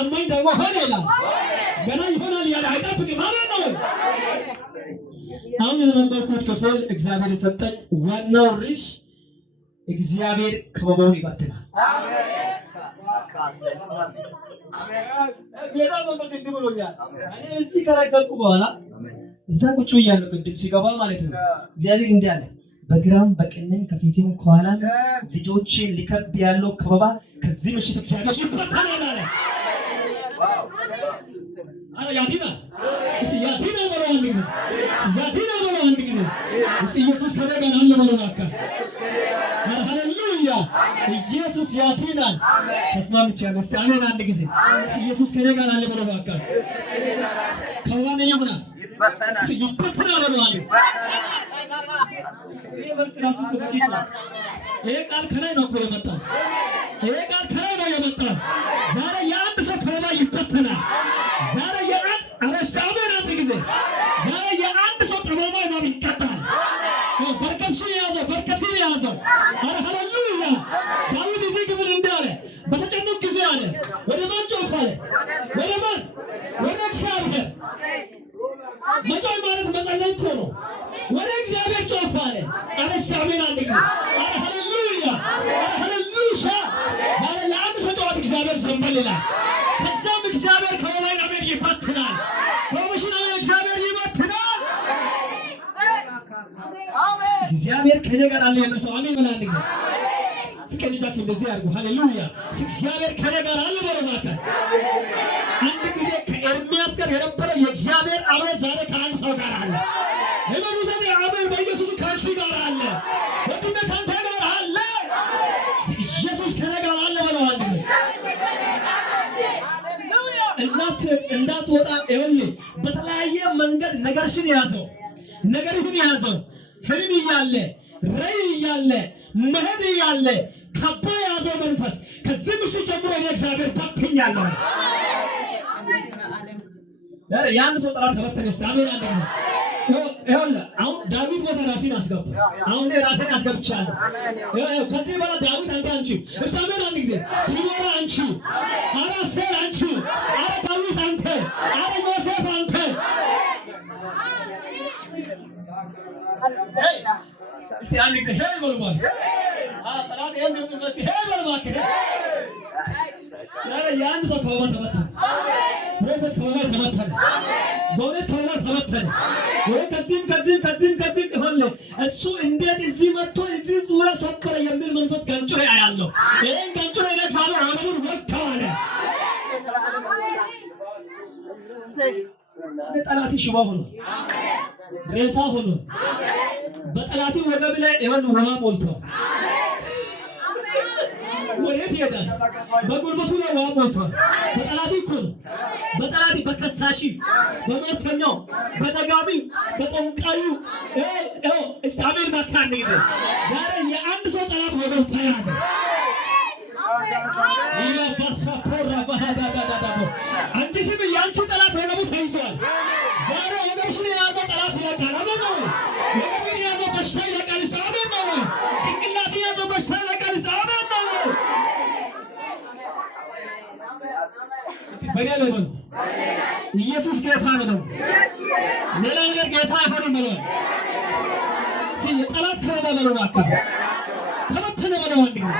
ታማኝ ደግሞ ሆነ ይላል። ገና ይሆናል ያለ አይጠብቅም ማለት ነው። አሁን የነበርኩት ክፍል እግዚአብሔር የሰጠኝ ዋናው ርዕስ እግዚአብሔር ከበባውን ይበትናል። ጌታ መንፈስ እንዲህ ብሎኛል። እኔ እዚህ ከረገጥኩ በኋላ እዛ ቁጭ ብያለሁ ቅድም ሲገባ ማለት ነው። እግዚአብሔር እንዲህ አለ፣ በግራም በቀኝም ከፊትም ከኋላም ልጆችን ሊከብ ያለው ከበባ ከዚህ ምሽት እግዚአብሔር ይበተናል አለ። አረ ያዲናል እሺ፣ ያዲናል በለው አንድ ጊዜ፣ ያዲናል በለው አንድ ጊዜ። እሺ ኢየሱስ ከኔ ጋር አለ በለው ባካ። ሃሌሉያ ኢየሱስ ያዲናል። ተስማምቻለሁ። እስቲ አሜን አንድ ጊዜ። እሺ ኢየሱስ ከኔ ጋር አለ በለው ባካ። ከበባ ምን ይሆናል? ይበተናል በለው አንድ ጊዜ። ይሄ ወርት ራሱ ከጥቂት ነው። ይሄ ቃል ከላይ ነው እኮ የመጣው። ይሄ ቃል ከላይ ነው የመጣው። ዛሬ የአንድ ሰው ከበባ ይበተናል። ዛሬ የአንድ አረስታመን አንድ ጊዜ ዛሬ የአንድ ሰው ጠማማ ነው ይቀጣል። በርከትሽን ያዘው፣ በርከትን ያዘው። አረ ሃሌሉያ። ዳዊት እዚህ ክፍል እንዳለ በተጨነቅ ጊዜ አለ ወደ ማን ጮኸ አለ? ወደ ማን? ወደ እግዚአብሔር። መጮህ ማለት መጸለይ እኮ ነው። ወደ እግዚአብሔር ጮኸ አለ። አረስታመን አንድ ጊዜ አረ ሃሌሉያ፣ አረ ሃሌሉያ። ዛሬ ለአንድ ሰው ጮኸ እግዚአብሔር ዘንበል ይላል። ከዛም እግዚአብሔር ከበባይ አሜን ይበትናል። ከበባሽን አሜን እግዚአብሔር ይበትናል። እግዚአብሔር ከኔ ጋር አለ የሚል ሰው አሜን በላል። እስከነጃችሁ እንደዚህ ያርጉ። ሃሌሉያ። እግዚአብሔር ከኔ ጋር አለ በለማታ። አንድ ጊዜ ከኤርሚያስ ጋር የነበረው የእግዚአብሔር አብሮት ዛሬ ከአንድ ሰው ጋር አለ። ለምን ዘኔ አሜን በኢየሱስ ከአንቺ ጋር አለ። ወንድሜ ካንተ ጋር አለ። ኢየሱስ ከኔ ጋር አለ በለው አንድ ጊዜ። እናት እንዳትወጣ ይኸውልህ በተለያየ መንገድ ነገርሽን ያዘው፣ ነገርህን ያዘው። ህልም እያለ ራዕይ እያለ መሄድ እያለ ከባ ያዘው መንፈስ ከዚህ ምሽት ጀምሮ እኔ እግዚአብሔር በትኛለሁ። ያን ሰው ጠላት ተበተነ። እስቲ አሜን አንድ ጊዜ። ይኸውልህ አሁን ዳዊት ቦታ ራሴን አስገባ። አሁን ራሴን አስገብቻለሁ። ከዚህ በኋላ ዳዊት አንተ አንቺ እስቲ አሜን አንድ ጊዜ። ዲቦራ አንቺ፣ አረ አስቴር አንቺ፣ አረ ዳዊት አንተ፣ አረ ዮሴፍ አንተ። እስቲ አንድ ጊዜ ሄይ በሉ ማለት ጠላት ይሄን ድምፅ እስቲ ሄይ በሉ ማለት ያን ሰው ከበባ ተበተነ። ፕሮፌት ከበባ ተበተነ። በእውነት ከበባ ተበተነ። ወይ ከዚህም ሆነ እሱ እንዴት እዚህ መጥቶ እዚህ ዙሪያ ሰፈረ የሚል መንፈስ ገንጩሬ ያለው ይሄን ገንጩሬ ለቻለ አለሙን ወጣለ። ጠላት ሽባ ሆኖ ሬሳ ሆኖ በጠላቱ ወገብ ላይ ይሆን ውሃ ሞልቷል። ወዴት ይሄዳል? በጉልበቱ ላይ ውሃ ሞልቷል። በጠላቱ እኮ ነው። በጠላቱ በከሳሺ በመርተኛው በደጋሚ በጠንቋዩ እስቲ አሜን ባካን ይዘ ዛሬ የአንድ ሰው ጠላት ወገብ ተያዘ። ይላ ፓሳፖራ ባሃዳዳዳዳ አንቺ ስም ያንቺ ጠላት ወገቡ ተይዟል። ዛሬ ወገብሽን የያዘ ጠላት ይለቃል። አሜን ነው። ወገብን የያዘ በሽታ ይለቃል። አሜን ነው። ጭንቅላት የያዘ በሽታ ይለቃል። አሜን ነው። እስቲ በእኔ ላይ በሉ ኢየሱስ ጌታ ነው። ሌላ ነገር ጌታ አይሆንም በሉ። እስቲ የጠላት ከበባ በሉ እባክህ ተበተነ በሉ አንድ ጊዜ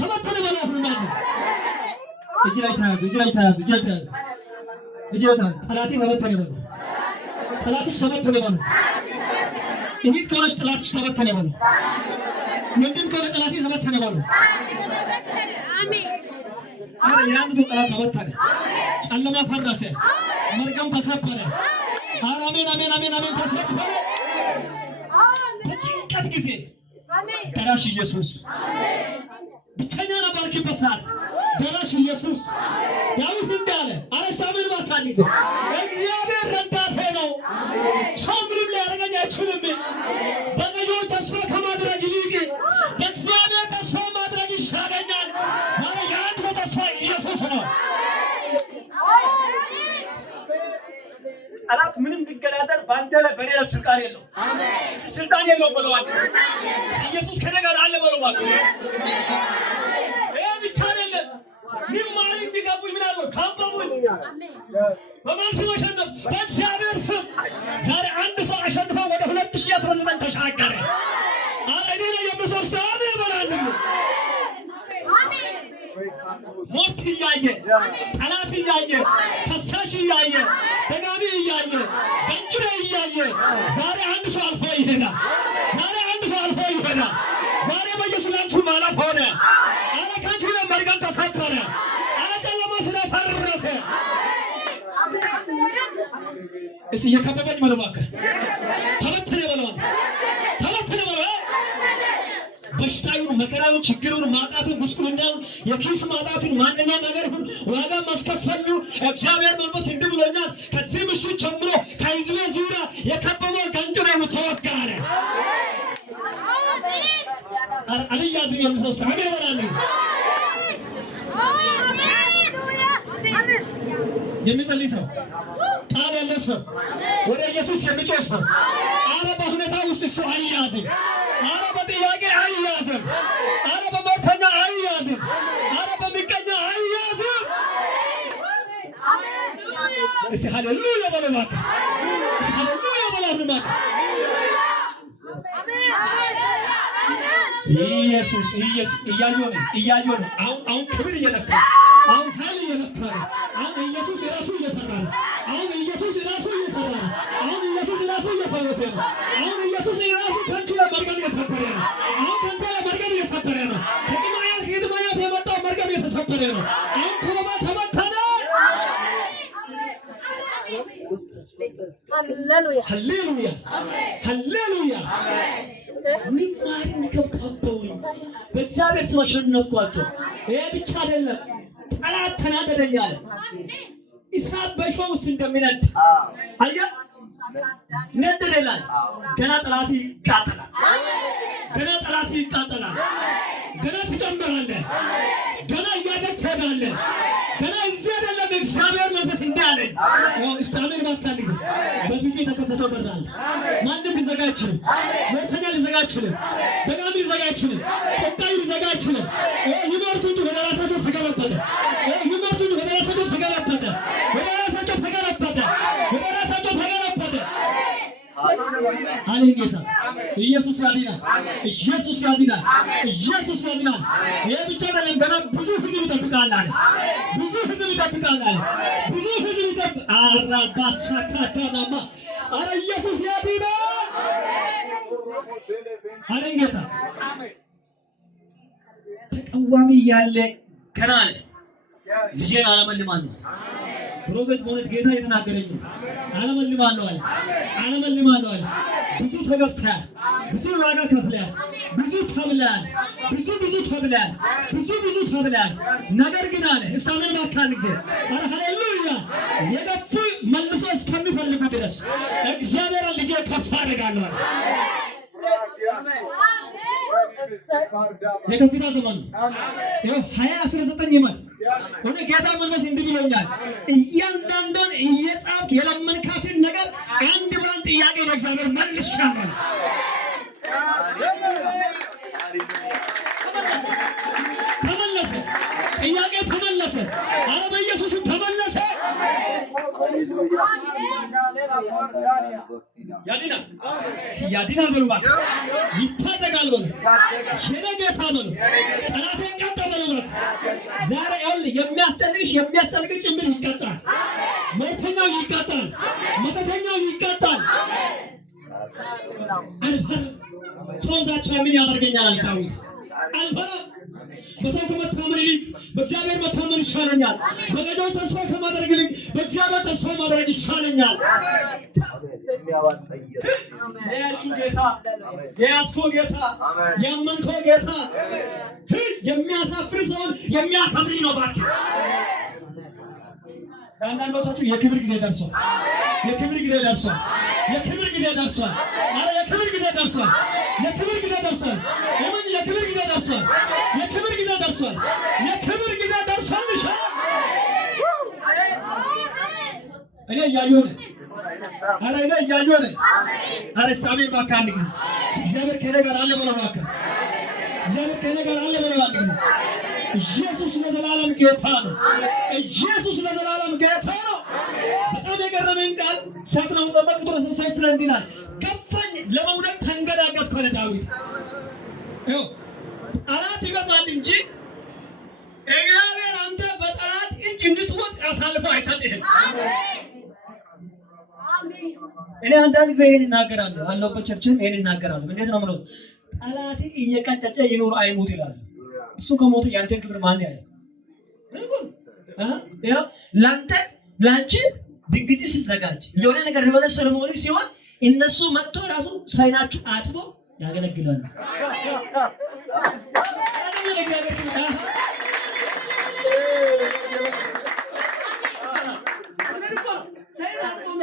ተበተነ በሉ። አፍርማን እጅ ላይ ተያዙ፣ እጅ ላይ ተያዙ፣ እጅ ላይ ተያዙ፣ እጅ ላይ ተያዙ። ጠላቴ ተበተነ በሉ። ጠላትሽ ተበተነ በሉ። እንዴት ከሆነች ጠላትሽ ተበተነ በሉ። ምንድን ከሆነ ጠላቴ ተበተነ በሉ። አሜን። ያን ሰው ጠላት ተበተነ። ጨለማ ፈረሰ። መርገም ተሰበረ። አሜን አሜን አሜን አሜን ተሰበረ። በጭንቀት ጊዜ ደራሽ ኢየሱስ ብቸኛ ነበርክበት ሰዓት ደራሽ ኢየሱስ ዳዊት እንዳለ አረሳምን ባካን ጊዜ እግዚአብሔር ረዳቴ ነው፣ ሰው ምንም ሊያደርገኝ አይችልም። በገዢዎች ተስፋ ከማድረግ ይልቅ በእግዚአብሔር ተስፋ ማድረግ ይሻለኛል። ዛሬ የአንድ ሰው ተስፋ ኢየሱስ ነው። ጠላት ምንም ቢገዳደር በአንተ ላይ በኔ ላይ ስልጣን የለውም። ስልጣን የለውም ብለዋል። ኢየሱስ ከኔ ጋር አለ ብለዋል። ይሄ ብቻ አይደለም። ምን ማለት ቢገቡኝ ምን አለው ካባ በማን ስም አሸነፍ? በእግዚአብሔር ስም። ዛሬ አንድ ሰው አሸንፎ ወደ 2019 ተሻገረ። አረ እኔ ነው የምሶስት አሜን በላንዱ ሞት እያየ ጠላት እያየ ከሳሽ እያየ ደጋሚ እያየ ገንጭሬ እያየ ዛሬ አንድ ሰው አልፎ ይሄዳል። ዛሬ አንድ ሰው አልፎ ይሄዳል። ዛሬ በኢየሱስ ላንቺ ማለፍ ሆነ። አረ ካንቺ ላይ መርገም ተሰበረ። አረ ጨለማ ስለፈረሰ እስኪ የከበበኝ በለው እባክህ ተበተነ በለው ተበተነ በለው በሽታውን መከራውን ችግሩን ማጣቱን ጉስቁልናውን የኪስ ማጣቱን ማንኛውም ነገር ሁሉ ዋጋ ማስከፈሉ እግዚአብሔር መንፈስ እንዲህ ብሎኛል። ከዚህ ምሽት ጀምሮ ከሕዝቤ ዙሪያ የከበበው ገንጭሬው ተወጋ አለ። አልያዝም የምሶስት አሜን በላንዱ የሚጸልይ ሰው ቃል ያለው ሰው ወደ ኢየሱስ የሚጮህ ሰው አረ በሁኔታ ውስጥ እሱ አይያዝም። አረ በጥያቄ አይያዝም። አረ በሞተኛ አይያዝም። አረ በሚቀኛ አይያዝም። እስኪ ሃሌሉያ በሉ እባክህ። እስኪ ሃሌሉያ በሉ እባክህ። ኢየሱስ እያየሁ ነው። አሁን ክብር እየነካ አሁን ኃይል እየነካ ነው። አሁን ኢየሱስ ራሱ እየሰራ ነው። አሁን ኢየሱስ ራሱ እየሰራ ነው። አሁን ኢየሱስ ራሱ እየፈወሰ ነው። አሁን ኢየሱስ ራሱ ከአንቺ ላይ መርገም እየሰበረ ነው። አሁን ከአንተ ላይ መርገም እየሰበረ ነው። ከቅድማያት የመጣው መርገም እየተሰበረ ነው። አሁን ከበባ ተበተነ። ሃሌሉያ ሃሌሉያ። ንማርን ከብካበውኝ በእግዚአብሔር ስም አሸነፍኳቸው። ይሄ ብቻ አይደለም፣ ጠላት ተናደደኝ አለ። እሳት በእሾህ ውስጥ እንደሚነድ አየህ፣ ነደደ ይላል። ገና ጠላት ይቃጠላል። ገና ጠላት ይቃጠላል። ገና ትጨምራለህ። ገና እያደግ ትሄዳለህ። ገና እዚህ አይደለም። እግዚአብሔር መንፈስ እንዲህ አለኝ። እስታሜን ባካል ጊዜ በፊቱ የተከፈተው በር አለ። ማንም ሊዘጋ አይችልም። ሞተኛ ሊዘጋ አይችልም። ደጋሚ ሊዘጋ አይችልም። ቆጣዩ ሊዘጋ አይችልም። ይመርቱ እንጂ ወደ ራሳቸው ተገለበጠ። ይመርቱ እንጂ ወደ ራሳቸው ተገለበጠ። ወደ ራሳቸው ተገለበጠ። ወደ ራሳቸው ተገለበጠ። አሜን። ጌታ ኢየሱስ ያድናል። ኢየሱስ ያድናል። ኢየሱስ ያድናል። ይሄ ብቻ አይደለም፣ ገና ብዙ ሕዝብ ይጠብቃል አለ። ብዙ ሕዝብ ይጠብቃል አለ። ብዙ ሕዝብ ይጠብቃል። አራባሳካቻናማ አረ ኢየሱስ ያድናል። አሜን። ጌታ ተቃዋሚ ያለ ገና አለ ልጄን አለመልማለሁ። ፕሮፌት በእውነት ጌታ የተናገረኝ ነው። አለመልማለሁ አለ። አለመልማለሁ አለ። ብዙ ተገፍተሃል። ብዙ ዋጋ ከፍለሃል። ብዙ ተብለሃል። ብዙ ተብለሃል። ብዙ ተብለሃል። ነገር ግን አለ እስታሜን ባካል ጊዜ አረ ሃሌሉያ የገፉ መልሶ እስከሚፈልጉ ድረስ እግዚአብሔር ልጄ ከፍ አደርጋለሁ አለ። የከፍታ ዘመን ነው። ይኸው 2019 ይመን ወደ ጌታ መንፈስ እንዲህ ብሎኛል። እያንዳንዱን እየጻፍክ የለመንካትን ነገር አንድ ባንድ ጥያቄ ለእግዚአብሔር መልሻለሁ። ተመለሰ። ጥያቄ ተመለሰ። አረ በኢየሱስ ተመለሰ። ያድናል። ያድናል በሉ እባክህ። ይታደጋል በሉ። የኔ ጌታ በሉ። ጠላቴን ቀጣ በሉ። ዛሬ ይኸውልህ የሚያስጨንቅሽ የሚያስጨንቅሽ ጭምር ይቀጣል። ሞተኛው ይቀጣል። መተተኛው ይቀጣል። አልፈራም። ሰው ዛቻ ምን ያደርገኛል አለ ዳዊት። አልፈራም። በሰው ከመታመን ይልቅ በእግዚአብሔር መታመን ይሻለኛል። በገዳው ተስፋ ከማድረግ ይልቅ በእግዚአብሔር ተስፋ ማድረግ ይሻለኛል። የያዝኩ ጌታ፣ የያዝኩ ጌታ፣ ያመንከው ጌታ የሚያሳፍር ሰውን የሚያከብር ነው። እባክህ አንዳንዶቻችሁ የክብር ጊዜ ደርሷል። የክብር ጊዜ ደርሷል። የክብር ጊዜ ደርሷል። አረ የክብር ጊዜ ደርሷል። የክብር ጊዜ ደርሷል። እምን የክብር ጊዜ ደርሷል። የክብር ጊዜ ደርሷል። የክብር ጊዜ ደርሷል። እኔ እያየሁ ነኝ። አረ እኔ እያየሁ ነኝ። አረ እስታሜን እባክህ አንድ ጊዜ እግዚአብሔር ከእኔ ጋር አለ በለው። እባክህ እግዚአብሔር ከእኔ ጋር አለ በለው አንድ ጊዜ ኢየሱስ ለዘላለም ጌታ ነው። ኢየሱስ ለዘላለም ጌታ ነው። በጣም የገረመኝ ቃል ሳጥናው ጠበቅ ቁጥር 3 ላይ እንዲህ ይላል፣ ከፋኝ ለመውደቅ ተንገዳገጥኩ አለ ዳዊት። ይኸው ጠላት ይገፋል እንጂ እግዚአብሔር አንተ በጠላት እጅ እንድትወድቅ አሳልፎ አይሰጥህም። እኔ አንዳንድ ጊዜ ይሄን እናገራለሁ፣ አለሁበት ቸርችም ይሄን እናገራለሁ። እንዴት ነው የምለው? ጠላት እየቀጨጨ ይኖር አይሙት ይላል። እሱ ከሞተ ያንተን ክብር ማን ያያል? ይኸው ላንቺ ድግስ ሲዘጋጅ የሆነ ነገር የሆነ ሴሬሞኒ ሲሆን እነሱ መጥቶ ራሱ ሳይናችሁ አጥቦ ያገለግላሉ።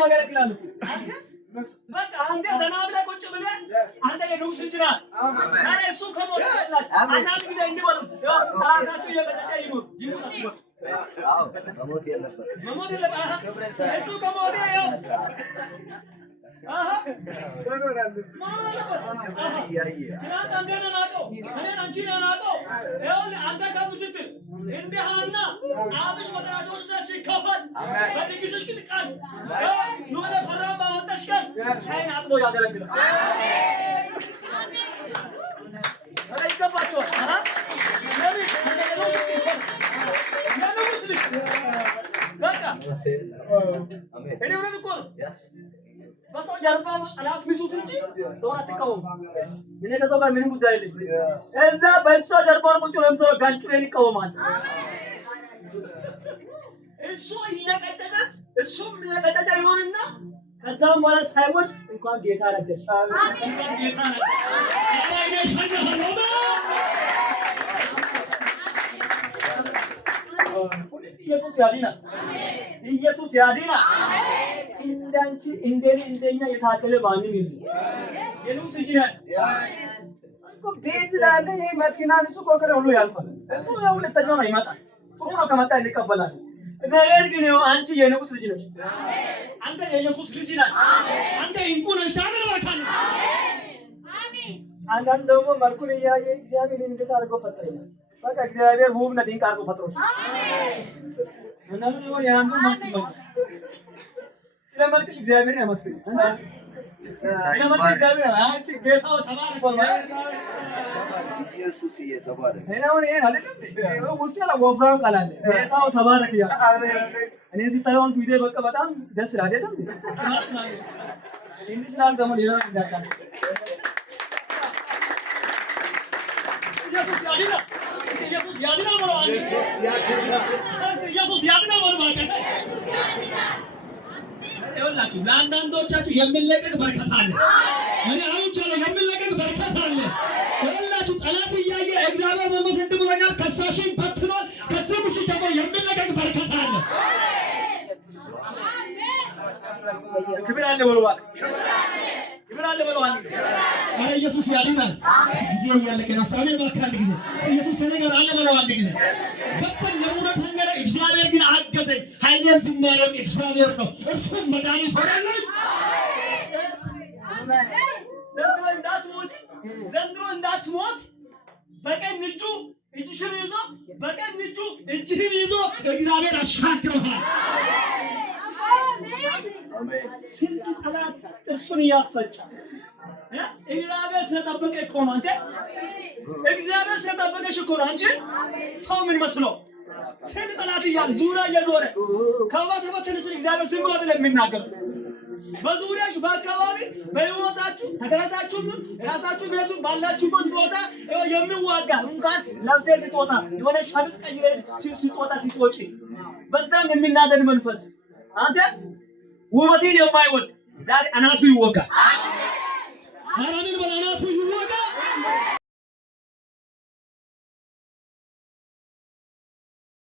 ያገለግላሉ። በቃ አንተ ዘና ብለህ ቁጭ ብለህ አንተ የንጉስ ልጅ ነህ። አረ እሱ ከሞት ይላል። አንዳንድ ጊዜ እንዲበሉ ጠላታችሁ እየቀጨጨ ይኑር ይሙት። አዎ መሞት የለበትም። እሱ ከሞት ያው ትናንት አንተን ናቀው፣ እኔን አንቺን ናቀው። ይኸውልህ አንተ ከፍ ስትል እንደ ሐና አፍሽ በጠላቶች ዘንድ ሲከፈት በድግስሽ ቀን የሆነ ፈራ ባወጣሽ ቀን ሳይን አጥቦ ያገለግላል። ኧረ ይገባቸዋል። በቃ እኔ እውነት እኮ ነው። በሰው ጀርባ ጠላት ሚቱት እንጂ ሰውን አትቃወም። እኔ ከሰው ጋር ምንም ጉዳይ የለኝ። እዛ በእሷ ጀርባ ቁጭ ብሎ ሰው ጋንጩን ይቃወማል። እሱም እየቀጨጨ ይሆንና ከዛም በኋላ ሳይወድ እንኳን ጌታ ረዳሽ፣ እንኳን ጌታ ኢየሱስ ያድናል። ኢየሱስ ያድናል። እንዳንቺ እንደኛ የታደለ ማንም የለም። የንጉስ ልጅ ነን እኮ ቤት ስላለ ይሄ መኪና እሱ ኮከረ ሁሉ ያልፋል። እሱ ሁለተኛው ነው ይመጣል። ጥሩ ነው ከመጣ ይቀበላል። ነገር ግን አንቺ የንጉስ ልጅ ነሽ። አንተ የኢየሱስ ልጅ ነህ። አንተ እንቁ ነሽ። አሜን ባካኝ። አሜን። አንዳንድ ደግሞ መልኩን እያየ እግዚአብሔር እንዴት አድርጎ ፈጠረኝ። በቃ እግዚአብሔር ውብ ነው ድንቅ አድርጎ ፈጥሮሽ። አሜን። እና ምን ይሆን ያንዱ መልክ ነው። ስለመልክሽ እግዚአብሔር ያመስግን። ስለመልክ እግዚአብሔር አይሲ ጌታው ተባረክ። ኢየሱስ እየተባረከ ነው። ይሄ አይደለም ውስጥ ያለው ወፍራም ቃል አለ። ጌታው ተባረክ ያ እኔ ሲታየውን ጊዜ በቃ በጣም ደስ ይላል አይደለም? ራስ ነው እንዴ ስላል ደግሞ ሌላ እንዳታስ ኢየሱስ ያድና ኢየሱስ ያድና ብሎ አንተ ኢየሱስ ያድና ብሎ ማለት ኢየሱስ ያድና ይኸውላችሁ ለአንዳንዶቻችሁ የሚለቀቅ በረከት አለ። እኔ አውጃለሁ የሚለቀቅ በረከት አለ። ይኸውላችሁ ጠላት እያየ እግዚአብሔር መንፈስ እንድብሎኛል ከሳሽን በትኗል። ከዚህ ምሽት ደግሞ የሚለቀቅ በረከት አለ። ክብር አለ በለዋል። ክብር አለ በለዋል። አረ ኢየሱስ ያድናል። ጊዜ እያለቀ ነው። አሜን እባክህ አንድ ጊዜ ኢየሱስ ከነገር አለ በለው አንድ ጊዜ በፈን ለሙረት ነገር እግዚአብሔር ግን አገዘኝ። ኃይሌም ዝማሬም እግዚአብሔር ነው። እርሱም መድኃኒት ሆነልኝ። ዘንድሮ እንዳትሞት በቀኝ እጁ እጅሽን ይዞ በቀኝ እጁ እጅህን ይዞ እግዚአብሔር አሻግሮሃል። ስንት ጠላት እርሱን እያፈጫ እግዚአብሔር ስለጠበቀ እኮ ነው። አንተ እግዚአብሔር ስለጠበቀሽ እኮ ነው። አንቺ ሰው ምን መስለው ስንት ጠላት እያለ ዙሪያ እየዞረ ከበተበተንሽ እግዚአብሔር ዝም ብሎ አይደለም የሚናገር። በዙሪያሽ በአካባቢ በሕይወታችሁ ተከታታችሁ ራሳችሁ ቤቱን ባላችሁበት ቦታ የሚዋጋ እንኳን ለብሴ ስትወጣ የሆነ ሸሚዝ ቀይሬ ስትወጣ ስትወጪ በዛም የሚናደድ መንፈስ አንተ ውበቴን የማይወድ ዛሬ አናቱ ይወጋል። አሜን በል። አናቱ